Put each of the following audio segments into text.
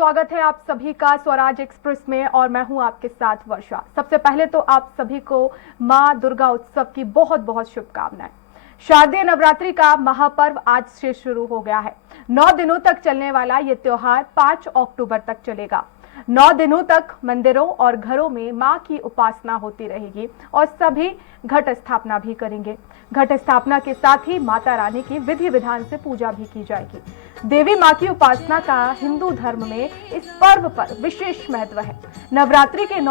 स्वागत है आप सभी का स्वराज एक्सप्रेस में और मैं हूं आपके साथ वर्षा। सबसे पहले तो आप सभी को मां दुर्गा उत्सव की बहुत बहुत शुभकामनाएं। शारदीय नवरात्रि का महापर्व आज से शुरू हो गया है। 9 दिनों तक चलने वाला ये त्योहार 5 अक्टूबर तक चलेगा। 9 दिनों तक मंदिरों और घरों में मां की उपासना होती रहेगी और सभी घट स्थापना भी करेंगे। घट स्थापना के साथ ही माता रानी की विधि विधान से पूजा भी की जाएगी। देवी मां की उपासना का हिंदू धर्म में इस पर्व पर विशेष महत्व है। नवरात्रि के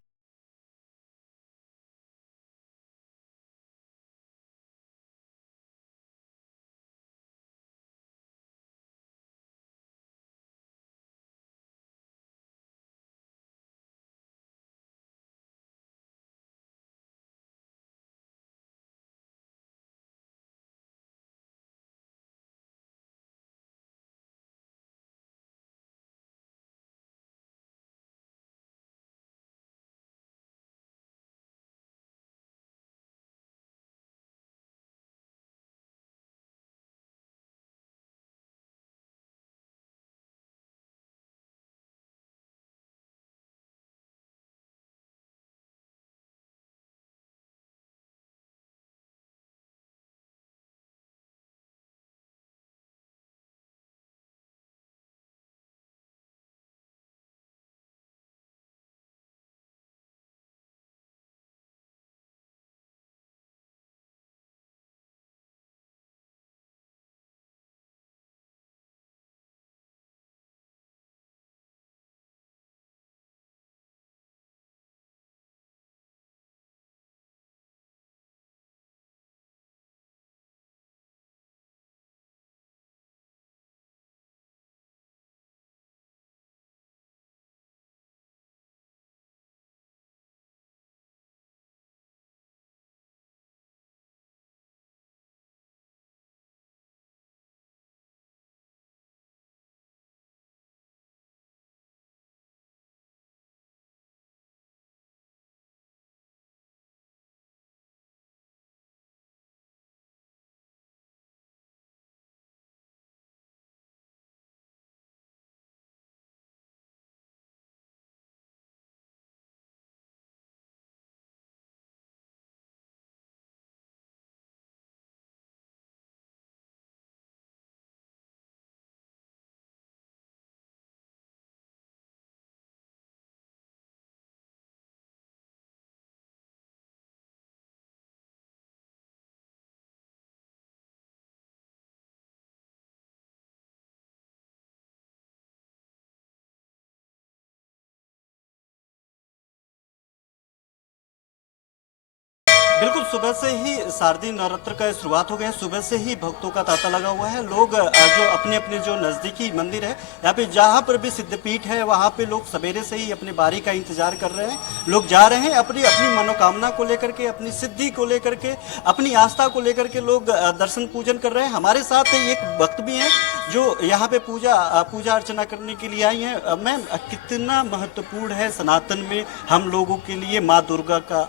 बिल्कुल सुबह से ही शारदीय नवरात्र का शुरुआत हो गया है। सुबह से ही भक्तों का तांता लगा हुआ है। लोग जो अपने अपने जो नज़दीकी मंदिर है, यहाँ पे जहाँ पर भी सिद्धपीठ है वहाँ पे लोग सवेरे से ही अपनी बारी का इंतजार कर रहे हैं। लोग जा रहे हैं अपनी अपनी मनोकामना को लेकर के, अपनी सिद्धि को लेकर के, अपनी आस्था को लेकर के लोग दर्शन पूजन कर रहे हैं। हमारे साथ एक भक्त भी हैं जो यहाँ पे पूजा अर्चना करने के लिए आई हैं। मैम, कितना महत्वपूर्ण है सनातन में हम लोगों के लिए माँ दुर्गा का?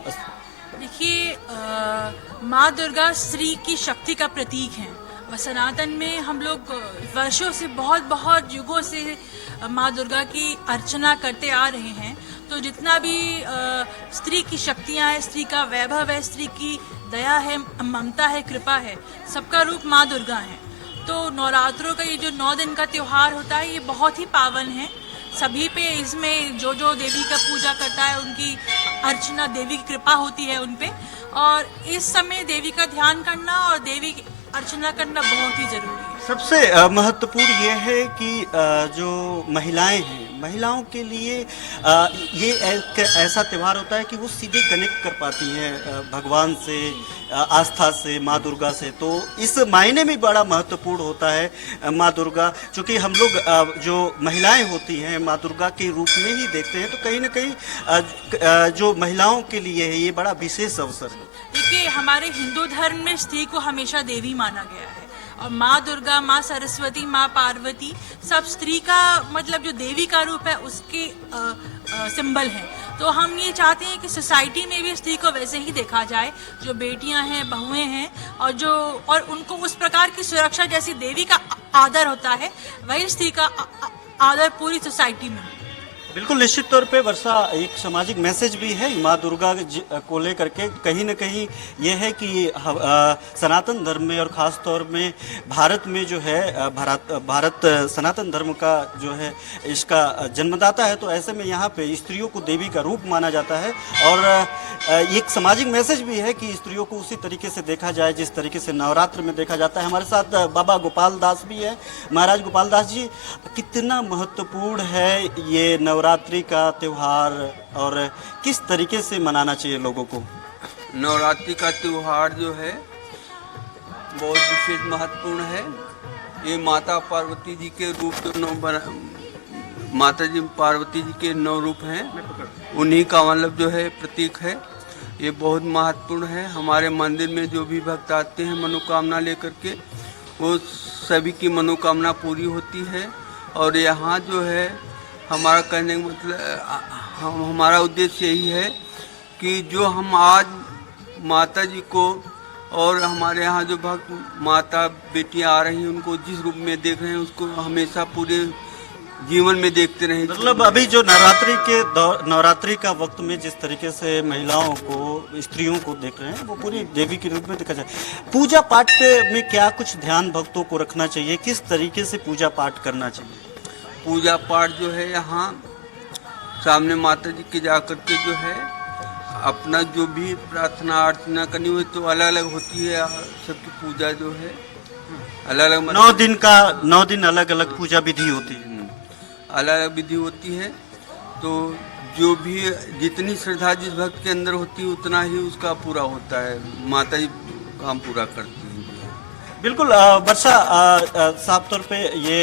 देखिए, माँ दुर्गा स्त्री की शक्ति का प्रतीक है और सनातन में हम लोग वर्षों से बहुत युगों से माँ दुर्गा की अर्चना करते आ रहे हैं। तो जितना भी स्त्री की शक्तियाँ हैं, स्त्री का वैभव है, स्त्री की दया है, ममता है, कृपा है, सबका रूप माँ दुर्गा है। तो नवरात्रों का ये जो 9 दिन का त्योहार होता है, ये बहुत ही पावन है। सभी पे इसमें जो देवी का पूजा करता है उनकी अर्चना, देवी की कृपा होती है उन पे। और इस समय देवी का ध्यान करना और देवी की अर्चना करना बहुत ही जरूरी है। सबसे महत्वपूर्ण ये है कि जो महिलाएं हैं, महिलाओं के लिए ये एक ऐसा त्यौहार होता है कि वो सीधे कनेक्ट कर पाती हैं भगवान से, आस्था से, माँ दुर्गा से। तो इस मायने में बड़ा महत्वपूर्ण होता है माँ दुर्गा, चूँकि हम लोग जो महिलाएं होती हैं माँ दुर्गा के रूप में ही देखते हैं। तो कहीं ना कहीं जो महिलाओं के लिए है ये बड़ा विशेष अवसर है। देखिए, हमारे हिंदू धर्म में स्त्री को हमेशा देवी माना गया है और माँ दुर्गा, माँ सरस्वती, माँ पार्वती सब स्त्री का मतलब जो देवी का रूप है उसके सिंबल है। तो हम ये चाहते हैं कि सोसाइटी में भी स्त्री को वैसे ही देखा जाए, जो बेटियां हैं, बहुएं हैं और उनको उस प्रकार की सुरक्षा जैसी देवी का आदर होता है, वही स्त्री का आदर पूरी सोसाइटी में। बिल्कुल निश्चित तौर पे वर्षा, एक सामाजिक मैसेज भी है माँ दुर्गा को लेकर के। कहीं न कहीं ये है कि सनातन धर्म में और ख़ास तौर में भारत में जो है भारत सनातन धर्म का जो है इसका जन्मदाता है, तो ऐसे में यहाँ पे स्त्रियों को देवी का रूप माना जाता है। और एक सामाजिक मैसेज भी है कि स्त्रियों को उसी तरीके से देखा जाए जिस तरीके से नवरात्र में देखा जाता है। हमारे साथ बाबा गोपाल दास भी है। महाराज गोपाल दास जी, कितना महत्वपूर्ण है ये नवरात्रि का त्यौहार और किस तरीके से मनाना चाहिए लोगों को? नवरात्रि का त्यौहार जो है बहुत विशेष महत्वपूर्ण है। ये माता पार्वती जी के रूप माता जी पार्वती जी के 9 रूप हैं, उन्हीं का मतलब जो है प्रतीक है। ये बहुत महत्वपूर्ण है। हमारे मंदिर में जो भी भक्त आते हैं मनोकामना लेकर के, वो सभी की मनोकामना पूरी होती है। और यहाँ जो है हमारा कहने का मतलब हमारा उद्देश्य यही है कि जो हम आज माता जी को और हमारे यहाँ जो भक्त माता बेटियाँ आ रही हैं उनको जिस रूप में देख रहे हैं उसको हमेशा पूरे जीवन में देखते रहें। मतलब अभी जो नवरात्रि का वक्त में जिस तरीके से महिलाओं को, स्त्रियों को देख रहे हैं वो पूरी देवी के रूप में देखा जाए। पूजा पाठ में क्या कुछ ध्यान भक्तों को रखना चाहिए, किस तरीके से पूजा पाठ करना चाहिए? पूजा पाठ जो है यहाँ सामने माता जी के जा करके जो है अपना जो भी प्रार्थना अर्चना करनी हुई तो अलग अलग होती है। सबकी पूजा जो है अलग अलग 9 दिन अलग अलग पूजा विधि होती है। अलग अलग विधि होती है। तो जो भी जितनी श्रद्धा जिस भक्त के अंदर होती है उतना ही उसका पूरा होता है। माता जी काम पूरा करती है। बिल्कुल वर्षा, साफ तौर पे ये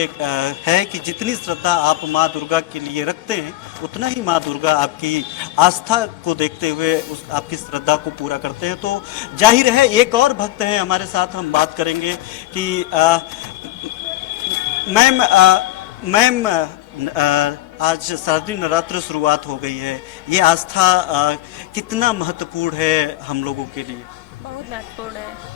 है कि जितनी श्रद्धा आप माँ दुर्गा के लिए रखते हैं उतना ही माँ दुर्गा आपकी आस्था को देखते हुए उस आपकी श्रद्धा को पूरा करते हैं। तो जाहिर है एक और भक्त हैं हमारे साथ, हम बात करेंगे कि मैम आज शारदीय नवरात्र शुरुआत हो गई है, ये आस्था कितना महत्वपूर्ण है हम लोगों के लिए? बहुत महत्वपूर्ण है।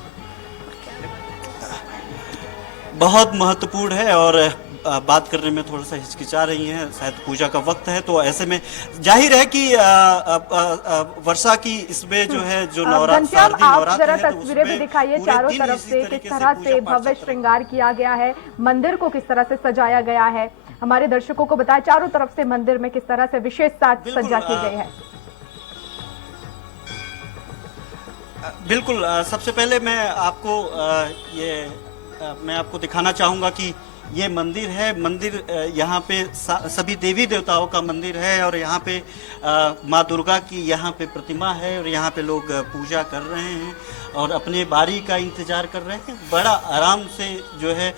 बहुत महत्वपूर्ण है। और बात करने में थोड़ा सा हिचकिचा रही हैं, शायद पूजा का वक्त है, तो ऐसे में जाहिर है कि वर्षा की इसमें जो है जो नवरात्र आप जरा तस्वीरें भी दिखाइए चारों तरफ से किस तरह से भव्य श्रृंगार किया गया है, मंदिर को किस तरह से सजाया गया है। हमारे दर्शकों को बताया चारों तरफ से मंदिर में किस तरह से विशेष साज सज्जा की गई है। बिल्कुल, सबसे पहले मैं आपको दिखाना चाहूँगा कि ये मंदिर है। मंदिर यहाँ पे सभी देवी देवताओं का मंदिर है और यहाँ पे माँ दुर्गा की यहाँ पे प्रतिमा है और यहाँ पे लोग पूजा कर रहे हैं और अपने बारी का इंतजार कर रहे हैं। बड़ा आराम से जो है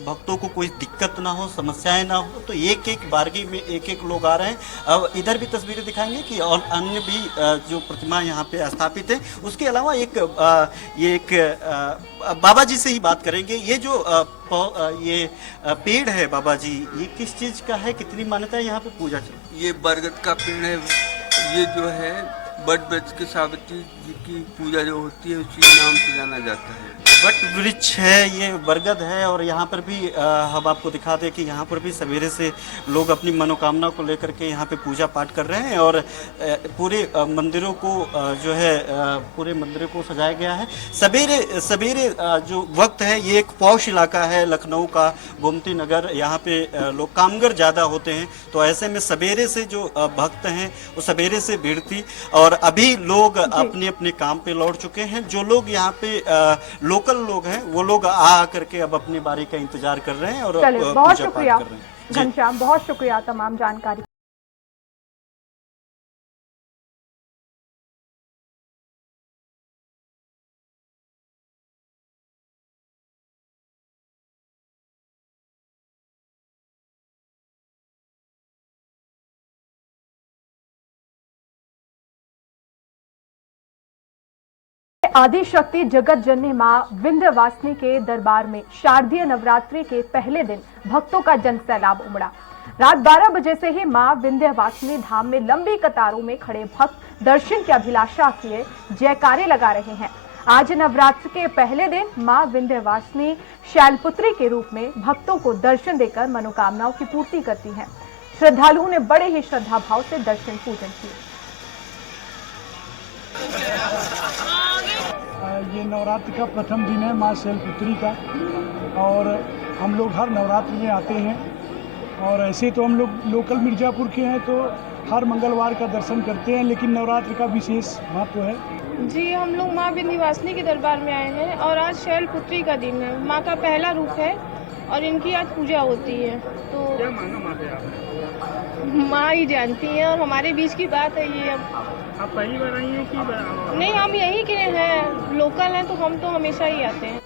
भक्तों को कोई दिक्कत ना हो, समस्याएं ना हो, तो एक एक बारगी में एक एक लोग आ रहे हैं। अब इधर भी तस्वीरें दिखाएंगे कि और अन्य भी जो प्रतिमा यहाँ पे स्थापित है। उसके अलावा एक बाबा जी से ही बात करेंगे। ये जो ये पेड़ है बाबा जी, ये किस चीज का है, कितनी मान्यता है यहाँ पे पूजा चलती? ये बरगद का पेड़ है। ये जो है बट वृक्ष के सावित्री जी की पूजा जो होती है उसी नाम से जाना जाता है। बट वृक्ष है, ये बरगद है। और यहाँ पर भी हम आपको दिखा दें कि यहाँ पर भी सवेरे से लोग अपनी मनोकामना को लेकर के यहाँ पे पूजा पाठ कर रहे हैं और पूरे मंदिरों को जो है पूरे मंदिरों को सजाया गया है। सवेरे जो वक्त है, ये एक पौष इलाका है लखनऊ का, गोमती नगर। यहाँ पे लोग कामगर ज़्यादा होते हैं, तो ऐसे में सवेरे से जो भक्त हैं वो सवेरे से भीड़ थी और अभी लोग अपने अपने काम पे लौट चुके हैं। जो लोग यहाँ पे लोकल लोग हैं वो लोग आ करके अब अपनी बारी का इंतजार कर रहे हैं और बहुत शुक्रिया घनश्याम, बहुत शुक्रिया तमाम जानकारी। आदि शक्ति जगत जननी मां विंध्यवासिनी के दरबार में शारदीय नवरात्रि के पहले दिन भक्तों का जन सैलाब उमड़ा। रात 12 बजे से ही मां विंध्यवासिनी धाम में लंबी कतारों में खड़े भक्त दर्शन की अभिलाषा किए जयकारे लगा रहे हैं। आज नवरात्र के पहले दिन मां विंध्यवासिनी शैलपुत्री के रूप में भक्तों को दर्शन देकर मनोकामनाओं की पूर्ति करती हैं। श्रद्धालुओं ने बड़े ही श्रद्धा भाव से दर्शन पूजन किए। ये नवरात्र का प्रथम दिन है मां शैलपुत्री का, और हम लोग हर नवरात्र में आते हैं। और ऐसे तो हम लोग लोकल मिर्ज़ापुर के हैं तो हर मंगलवार का दर्शन करते हैं, लेकिन नवरात्र का विशेष महत्व है। जी, हम लोग माँ विंध्यवासिनी के दरबार में आए हैं और आज शैलपुत्री का दिन है। माँ का पहला रूप है और इनकी आज पूजा होती है। तो क्या मांगा माँ से आपने? माँ ही जानती हैं और हमारे बीच की बात है ये। अब आप पहली बार आई हैं कि नहीं, हम यहीं के हैं, लोकल हैं तो हम तो हमेशा ही आते हैं।